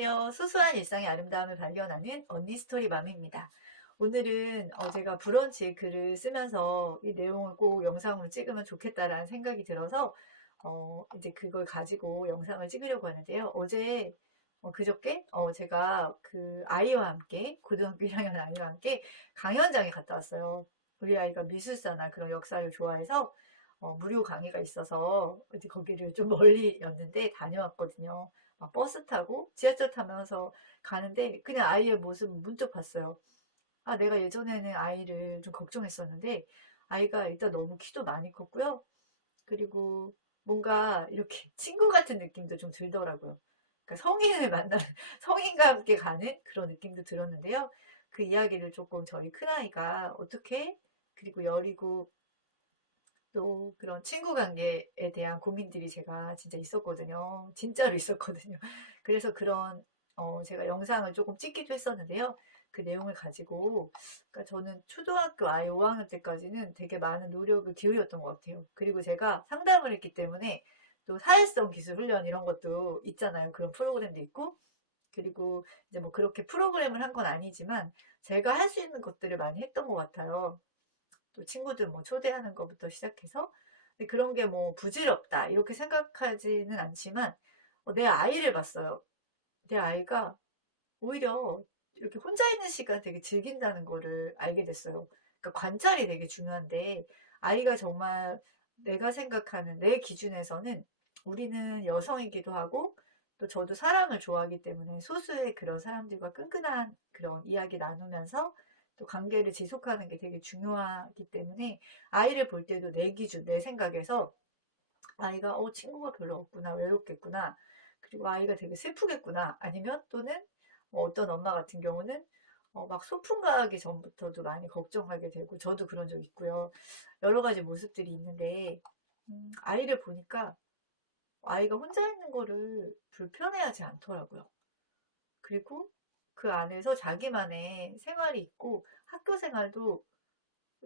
안녕하세요. 소소한 일상의 아름다움을 발견하는 언니 스토리맘입니다. 오늘은 제가 브런치 글을 쓰면서 이 내용을 꼭 영상으로 찍으면 좋겠다라는 생각이 들어서 이제 그걸 가지고 영상을 찍으려고 하는데요. 어제 그저께 제가 그 아이와 함께 고등학교 1학년 아이와 함께 강연장에 갔다 왔어요. 우리 아이가 미술사나 그런 역사를 좋아해서 무료 강의가 있어서 이제 거기를 좀 멀리였는데 다녀왔거든요. 막 버스 타고 지하철 타면서 가는데 그냥 아이의 모습을 문득 봤어요. 아, 내가 예전에는 아이를 좀 걱정했었는데 아이가 일단 너무 키도 많이 컸고요. 그리고 뭔가 이렇게 친구 같은 느낌도 좀 들더라고요. 그러니까 성인을 만나는, 성인과 함께 가는 그런 느낌도 들었는데요. 그 이야기를 조금 저희 큰아이가 어떻게, 그리고 여리고 또 그런 친구 관계에 대한 고민들이 제가 진짜 있었거든요. 진짜로 있었거든요. 그래서 그런 제가 영상을 조금 찍기도 했었는데요. 그 내용을 가지고 그러니까 저는 초등학교 아이 5학년 때까지는 되게 많은 노력을 기울였던 것 같아요. 그리고 제가 상담을 했기 때문에 또 사회성 기술 훈련 이런 것도 있잖아요. 그런 프로그램도 있고 그리고 이제 뭐 그렇게 프로그램을 한 건 아니지만 제가 할 수 있는 것들을 많이 했던 것 같아요. 또 친구들 뭐 초대하는 것부터 시작해서 근데 그런 게 뭐 부질없다 이렇게 생각하지는 않지만 내 아이를 봤어요. 내 아이가 오히려 이렇게 혼자 있는 시간 되게 즐긴다는 거를 알게 됐어요. 그러니까 관찰이 되게 중요한데 아이가 정말 내가 생각하는 내 기준에서는 우리는 여성이기도 하고 또 저도 사람을 좋아하기 때문에 소수의 그런 사람들과 끈끈한 그런 이야기 나누면서 또 관계를 지속하는 게 되게 중요하기 때문에 아이를 볼 때도 내 기준, 내 생각에서 아이가 친구가 별로 없구나, 외롭겠구나, 그리고 아이가 되게 슬프겠구나, 아니면 또는 뭐 어떤 엄마 같은 경우는 막 소풍 가기 전부터도 많이 걱정하게 되고 저도 그런 적 있고요. 여러 가지 모습들이 있는데 아이를 보니까 아이가 혼자 있는 거를 불편해하지 않더라고요. 그리고 그 안에서 자기만의 생활이 있고 학교 생활도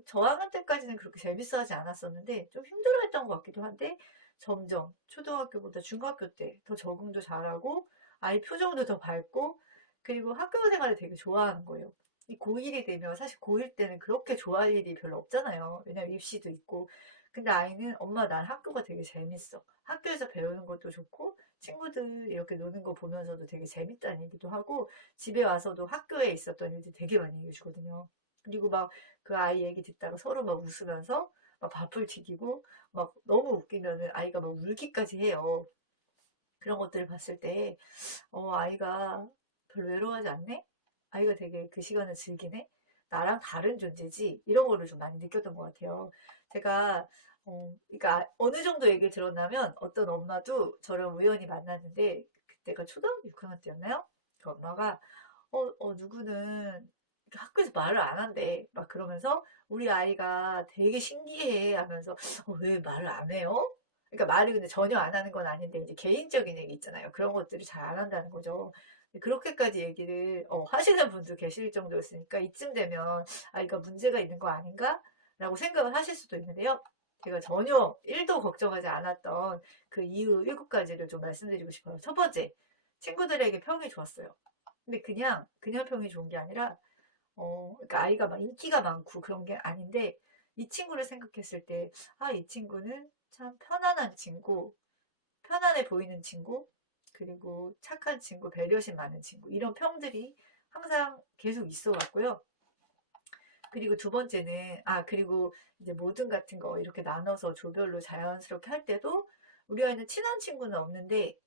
저학년 때까지는 그렇게 재밌어 하지 않았었는데 좀 힘들어했던 것 같기도 한데 점점 초등학교보다 중학교 때 더 적응도 잘하고 아이 표정도 더 밝고 그리고 학교 생활을 되게 좋아하는 거예요. 이 고1이 되면 사실 고1 때는 그렇게 좋아할 일이 별로 없잖아요. 왜냐면 입시도 있고. 근데 아이는 엄마 난 학교가 되게 재밌어. 학교에서 배우는 것도 좋고 친구들 이렇게 노는 거 보면서도 되게 재밌다는 얘기도 하고 집에 와서도 학교에 있었던 일들 되게 많이 얘기해 주거든요. 그리고 막 그 아이 얘기 듣다가 서로 막 웃으면서 막 밥을 튀기고 막 너무 웃기면은 아이가 막 울기까지 해요. 그런 것들을 봤을 때, 아이가 별로 외로워하지 않네? 아이가 되게 그 시간을 즐기네? 나랑 다른 존재지? 이런 거를 좀 많이 느꼈던 것 같아요. 제가, 그러니까 어느 정도 얘기를 들었냐면 어떤 엄마도 저를 우연히 만났는데 그때가 초등학교 6학년 때였나요? 그 엄마가 누구는 학교에서 말을 안 한대. 막 그러면서 우리 아이가 되게 신기해 하면서 왜 말을 안 해요? 그러니까 말을 근데 전혀 안 하는 건 아닌데 이제 개인적인 얘기 있잖아요. 그런 것들을 잘 안 한다는 거죠. 그렇게까지 얘기를 하시는 분도 계실 정도였으니까 이쯤 되면 아이가 문제가 있는 거 아닌가? 라고 생각을 하실 수도 있는데요. 제가 전혀 1도 걱정하지 않았던 그 이유 7가지를 좀 말씀드리고 싶어요. 첫 번째, 친구들에게 평이 좋았어요. 근데 그냥 평이 좋은 게 아니라, 그러니까 아이가 막 인기가 많고 그런 게 아닌데, 이 친구를 생각했을 때, 아, 이 친구는 참 편안한 친구, 편안해 보이는 친구, 그리고 착한 친구, 배려심 많은 친구, 이런 평들이 항상 계속 있어 왔고요. 그리고 두 번째는, 그리고 이제 모든 같은 거 이렇게 나눠서 조별로 자연스럽게 할 때도, 우리 아이는 친한 친구는 없는데,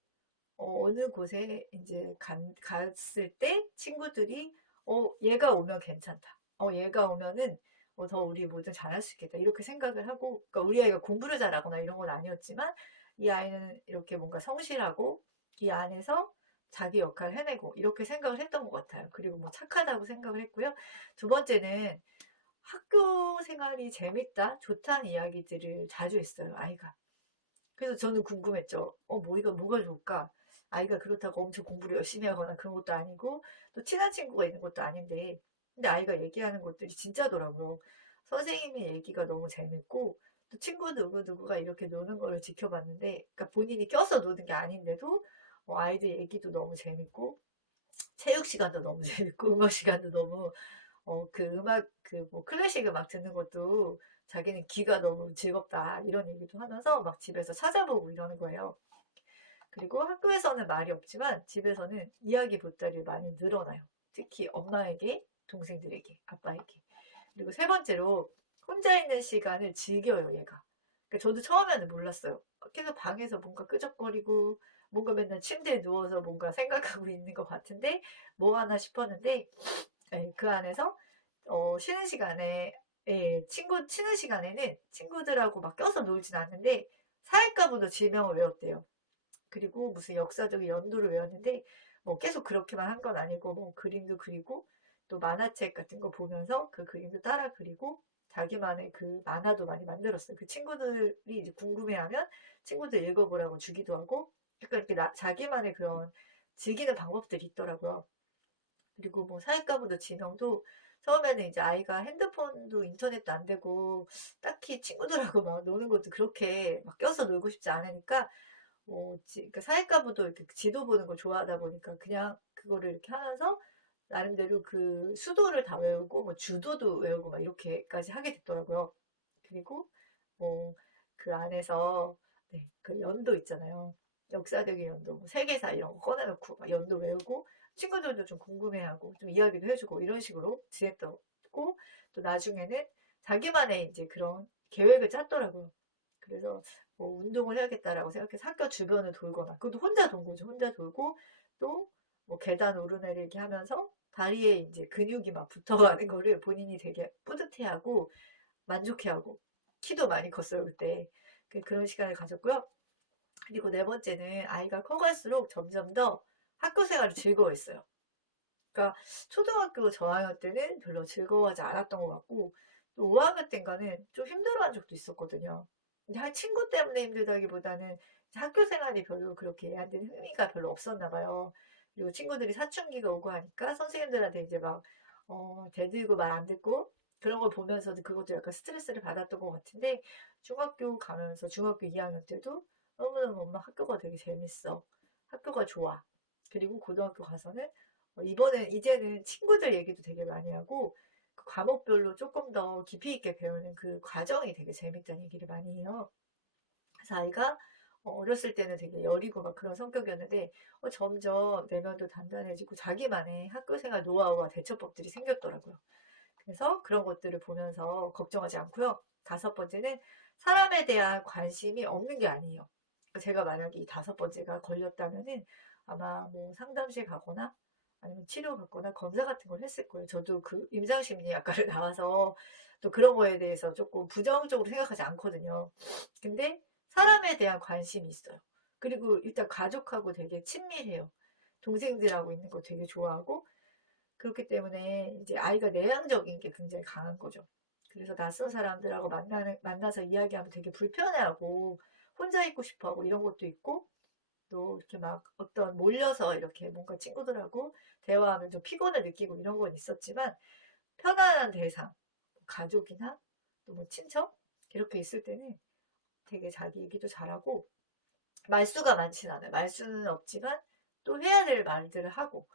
어느 곳에 이제 갔을 때 친구들이 얘가 오면 괜찮다. 얘가 오면은 더 우리 모두 잘할 수 있겠다. 이렇게 생각을 하고, 그러니까 우리 아이가 공부를 잘하거나 이런 건 아니었지만 이 아이는 이렇게 뭔가 성실하고 이 안에서 자기 역할을 해내고 이렇게 생각을 했던 것 같아요. 그리고 뭐 착하다고 생각을 했고요. 두 번째는 학교 생활이 재밌다, 좋다는 이야기들을 자주 했어요, 아이가. 그래서 저는 궁금했죠. 뭐 이거 뭐가 좋을까? 아이가 그렇다고 엄청 공부를 열심히 하거나 그런 것도 아니고 또 친한 친구가 있는 것도 아닌데 근데 아이가 얘기하는 것들이 진짜더라고요. 선생님의 얘기가 너무 재밌고 또 친구 누구누구가 이렇게 노는 거를 지켜봤는데 그러니까 본인이 껴서 노는 게 아닌데도 아이들 얘기도 너무 재밌고 체육 시간도 너무 재밌고 음악 시간도 너무 그 음악 그 뭐 클래식 음악 듣는 것도 자기는 귀가 너무 즐겁다 이런 얘기도 하면서 막 집에서 찾아보고 이러는 거예요. 그리고 학교에서는 말이 없지만 집에서는 이야기 보따리를 많이 늘어나요. 특히 엄마에게, 동생들에게, 아빠에게. 그리고 세 번째로 혼자 있는 시간을 즐겨요, 얘가. 그러니까 저도 처음에는 몰랐어요. 계속 방에서 뭔가 끄적거리고 뭔가 맨날 침대에 누워서 뭔가 생각하고 있는 것 같은데 뭐 하나 싶었는데 그 안에서 쉬는 시간에 쉬는 시간에는 친구들하고 막 껴서 놀진 않는데 사회과부도 지명을 외웠대요. 그리고 무슨 역사적인 연도를 외웠는데 뭐 계속 그렇게만 한 건 아니고 뭐 그림도 그리고 또 만화책 같은 거 보면서 그 그림도 따라 그리고 자기만의 그 만화도 많이 만들었어요. 그 친구들이 이제 궁금해하면 친구들 읽어보라고 주기도 하고 약간 이렇게 자기만의 그런 즐기는 방법들이 있더라고요. 그리고 뭐 사회과부도 지명도 처음에는 이제 아이가 핸드폰도 인터넷도 안 되고 딱히 친구들하고 막 노는 것도 그렇게 막 껴서 놀고 싶지 않으니까 그러니까 사회과부도 이렇게 지도 보는 걸 좋아하다 보니까 그냥 그거를 이렇게 하면서 나름대로 그 수도를 다 외우고 뭐 주도도 외우고 막 이렇게까지 하게 됐더라고요. 그리고 뭐 그 안에서 그 연도 있잖아요. 역사적인 연도, 뭐 세계사 이런 거 꺼내놓고 막 연도 외우고 친구들도 좀 궁금해하고 좀 이야기도 해주고 이런 식으로 지냈고 또 나중에는 자기만의 이제 그런 계획을 짰더라고요. 그래서 뭐 운동을 해야겠다라고 생각해서 학교 주변을 돌거나 그것도 혼자 돈 거죠. 혼자 돌고 또 뭐 계단 오르내리기 하면서 다리에 이제 근육이 막 붙어가는 거를 본인이 되게 뿌듯해하고 만족해하고 키도 많이 컸어요 그때. 그런 시간을 가졌고요. 그리고 네 번째는 아이가 커갈수록 점점 더 학교 생활을 즐거워했어요. 그러니까 초등학교 저학년 때는 별로 즐거워하지 않았던 것 같고 또 5학년 때인가는 좀 힘들어한 적도 있었거든요. 근데 친구 때문에 힘들다기보다는 학교 생활이 별로 그렇게 애한테는 흥미가 별로 없었나 봐요. 그리고 친구들이 사춘기가 오고 하니까 선생님들한테 이제 막 대들고 말 안 듣고 그런 걸 보면서도 그것도 약간 스트레스를 받았던 것 같은데 중학교 가면서 중학교 2학년 때도 너무너무 엄마 학교가 되게 재밌어. 학교가 좋아. 그리고 고등학교 가서는 이제는 친구들 얘기도 되게 많이 하고 그 과목별로 조금 더 깊이 있게 배우는 그 과정이 되게 재밌다는 얘기를 많이 해요. 그래서 아이가 어렸을 때는 되게 여리고 막 그런 성격이었는데 점점 내면도 단단해지고 자기만의 학교생활 노하우와 대처법들이 생겼더라고요. 그래서 그런 것들을 보면서 걱정하지 않고요. 다섯 번째는 사람에 대한 관심이 없는 게 아니에요. 제가 만약에 이 다섯 번째가 걸렸다면은 아마 뭐 상담실 가거나 아니면 치료 받거나 검사 같은 걸 했을 거예요. 저도 그 임상심리학과를 나와서 또 그런 거에 대해서 조금 부정적으로 생각하지 않거든요. 근데 사람에 대한 관심이 있어요. 그리고 일단 가족하고 되게 친밀해요. 동생들하고 있는 거 되게 좋아하고 그렇기 때문에 이제 아이가 내향적인 게 굉장히 강한 거죠. 그래서 낯선 사람들하고 만나서 이야기하면 되게 불편해하고 혼자 있고 싶어하고 이런 것도 있고 또 이렇게 막 어떤 몰려서 이렇게 뭔가 친구들하고 대화하면 좀 피곤을 느끼고 이런 건 있었지만 편안한 대상, 가족이나 또 뭐 친척 이렇게 있을 때는 되게 자기 얘기도 잘하고 말수가 많진 않아요. 말수는 없지만 또 해야 될 말들을 하고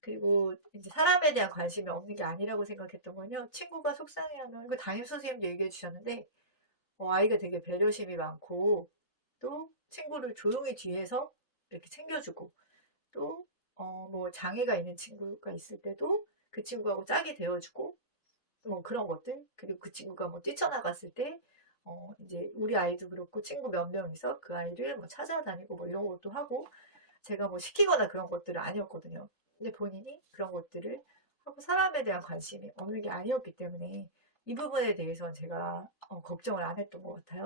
그리고 이제 사람에 대한 관심이 없는 게 아니라고 생각했던 건요. 친구가 속상해하면 그 담임 선생님도 얘기해 주셨는데 아이가 되게 배려심이 많고 또 친구를 조용히 뒤에서 이렇게 챙겨주고 또 뭐 장애가 있는 친구가 있을 때도 그 친구하고 짝이 되어주고 뭐 그런 것들 그리고 그 친구가 뭐 뛰쳐나갔을 때 이제 우리 아이도 그렇고 친구 몇 명이서 그 아이를 뭐 찾아다니고 뭐 이런 것도 하고 제가 뭐 시키거나 그런 것들은 아니었거든요. 근데 본인이 그런 것들을 하고 사람에 대한 관심이 없는 게 아니었기 때문에 이 부분에 대해서는 제가 걱정을 안 했던 것 같아요.